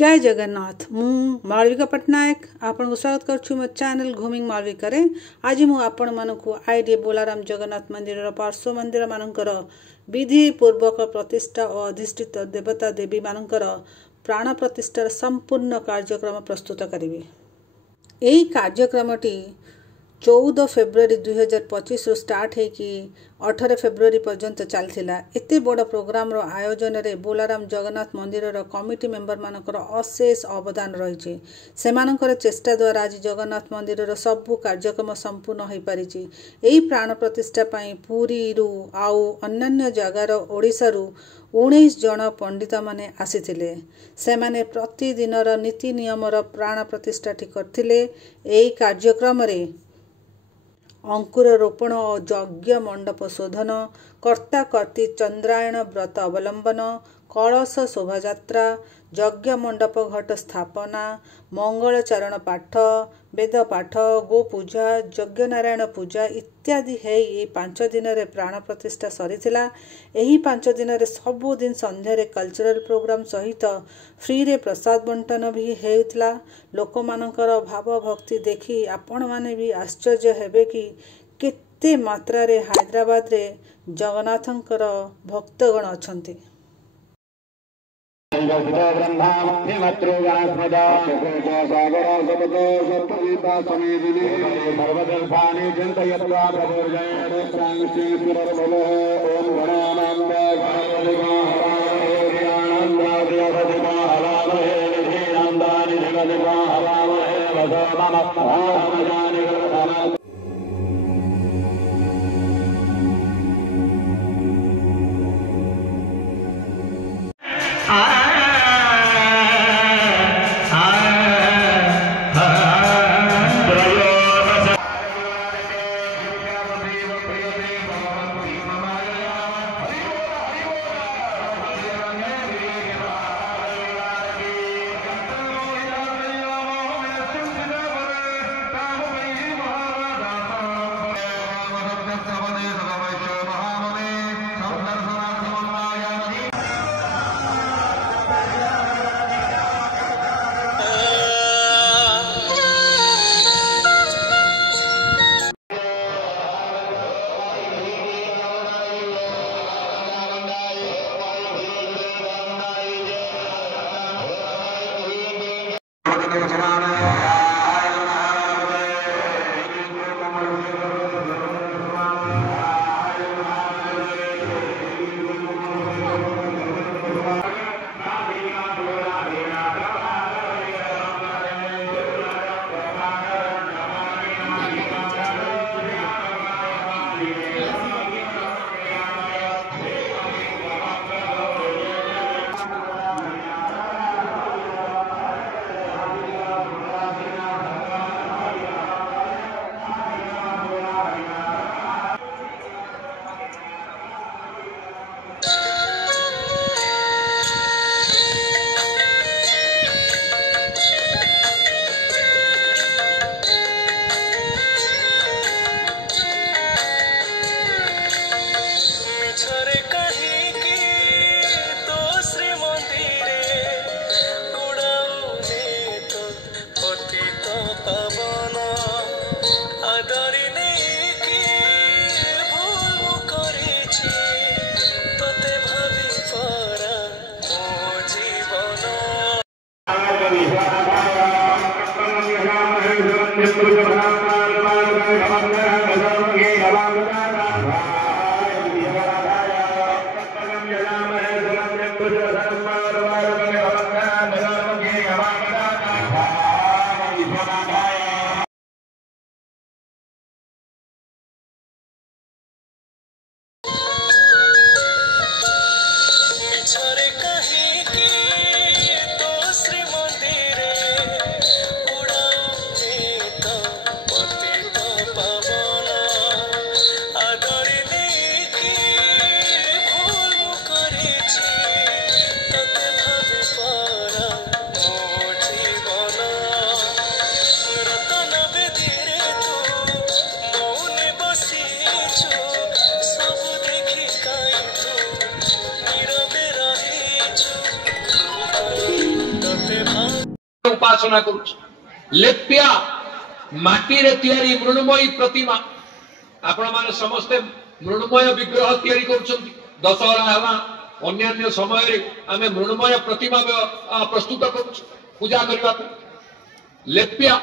जय जगन्नाथ मु मालविका पट्टनायक आपन को स्वागत करछु मो चैनल घूमिंग मालविका रे। आज मु आपण मानकु आईडी बोलाराम जगन्नाथ मंदिर रो पार्श्व मंदिर मानकर विधि पूर्वक प्रतिष्ठा और अधिष्ठित देवता देवी मानकर प्राण प्रतिष्ठार संपूर्ण कार्यक्रम प्रस्तुत करिवे। एही कार्यक्रमटी 14 फेब्रुआरी 2025 रु स्टार्ट है कि 18 फेब्रुआरी पर्यंत चलथिला। एते बड़ प्रोग्राम रो आयोजन रे बोलाराम जगन्नाथ मंदिर रो कमिटी मेंबर मानकर अशेष अवदान रहिछि। सेमानकर चेष्टा द्वारा आज जगन्नाथ मंदिर रो सबु कार्यक्रम संपूर्ण होई परिछि। एही प्राण प्रतिष्ठा पई पुरी रु आउ अन्य जगार ओडिसा रु 19 जन पंडित माने आसीथिले। सेमाने प्रतिदिन रो नीति नियम रो प्राण प्रतिष्ठा करथिले। एही कार्यक्रम रे अंकुर रोपण और यज्ञ मंडप शोधन, कर्ता कर्ती चंद्रायण व्रत अवलंबन, कलश शोभायात्रा, यज्ञ मंडप घट स्थापना, मंगलचरण पाठ, वेद पाठ, गो पूजा, यज्ञ नारायण पूजा इत्यादि है। ये 5 दिन रे प्राण प्रतिष्ठा सरीथिला। एही 5 दिन रे सबु दिन संध्या रे कल्चरल प्रोग्राम सहित फ्री रे प्रसाद बंटन भी हेउतला। लोक मानकर भाव भक्ति देखी आपण माने भी आश्चर्य हेबे कि केते मात्रा रे हैदराबाद रे जगन्नाथंकर भक्तगण अछंती। उपासना करुछ लेप्या माटी रे तयारी मृण्मयी प्रतिमा आपण माने समस्त मृण्मय विग्रह तयारी करूछंती दशहरा हवा अन्य समय रे आमे मृण्मय प्रतिमा प्रस्तुत करूछ पूजा करबा लेप्या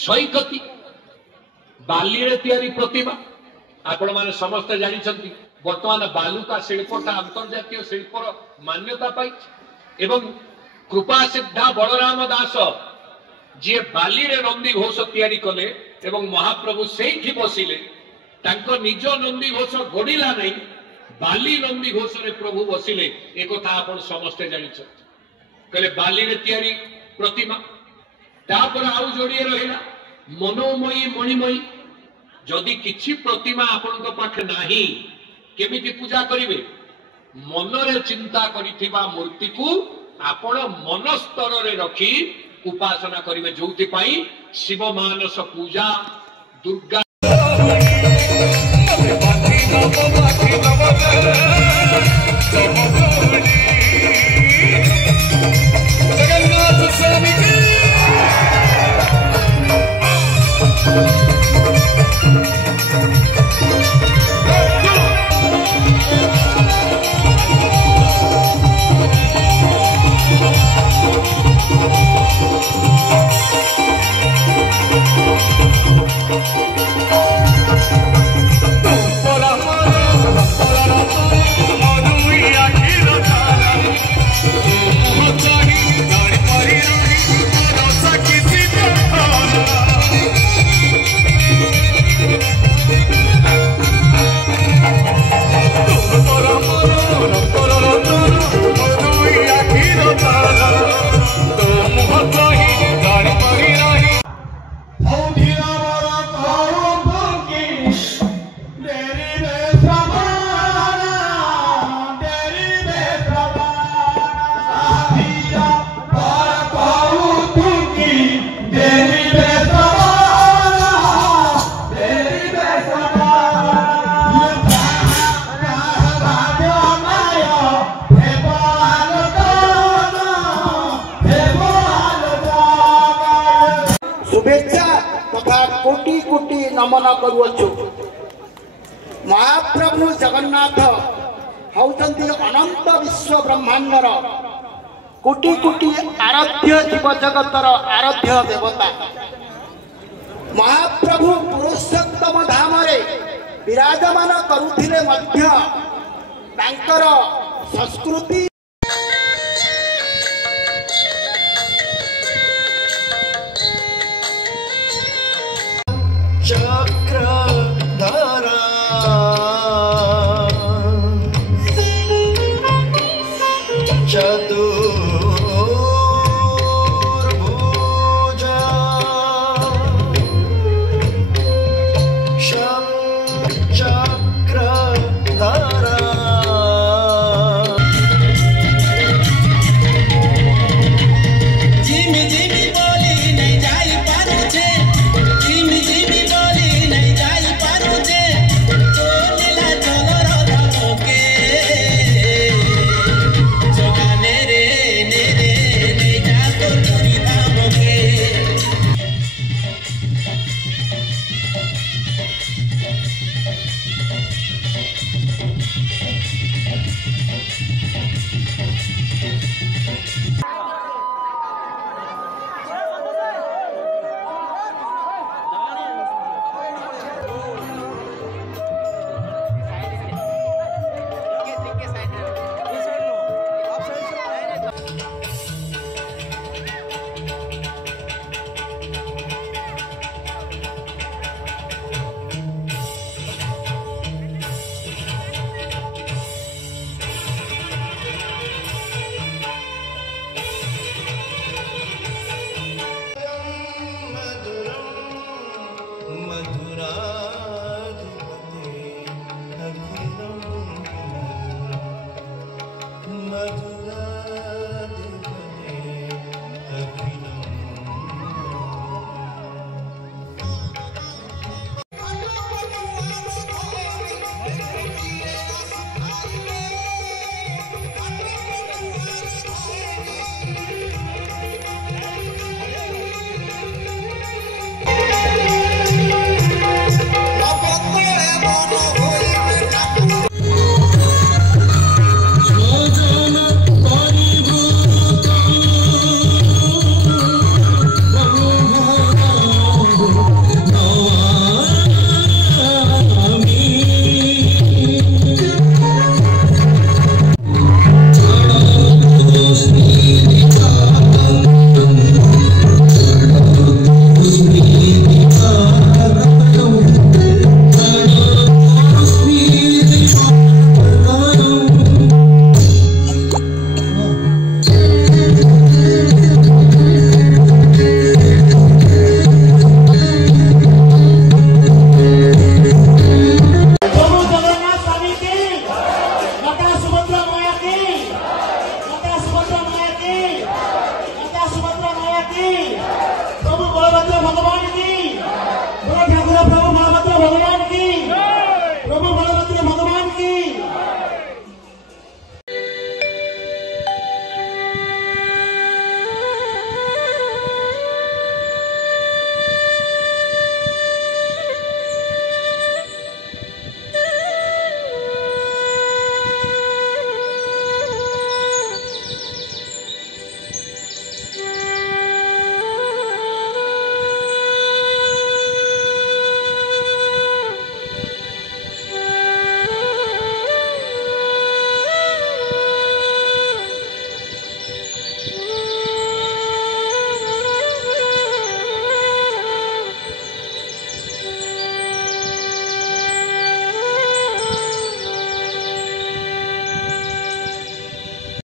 सैकती बाली रे तयारी प्रतिमा आपण माने समस्त जानि छंती वर्तमान बालुका शिल्पटा अंतर्जातीय शिल्पर मान्यता पाई एवं कृपा सिद्धा बलराम दास जी बाली रे नंदी घोष तैयारी कले एवं महाप्रभु सेठी बसिले तांको निज नंदी घोष गोडिला नहीं बाली नंदी घोष रे प्रभु बसिले एक कथा आपण समस्त जानि छथि कले बाली रे तैयारी प्रतिमा तापर आउ जोड़िए रहिला मनोमयी मणिमयी जदि किछि प्रतिमा आपण को पाखे नाही केमिति पूजा करिवे मन रे चिंता करिथिबा मूर्ति को आपण मन स्तर रे रखी उपासना करिवे जोति पाई शिव मानस पूजा दुर्गा शुभेच्छा तथा कोटि कोटि नमन करुअछु। महाप्रभु जगन्नाथ होउछन्ति अनंत विश्व ब्रह्मांडर कोटि कोटि आराध्य जीव जगतर आराध्य देवता। महाप्रभु पुरुषोत्तम धाम रे विराजमान करुथिले मध्य तांकर संस्कृति चक्रधरा चतुर्भुजा चक्रधरा मधुरा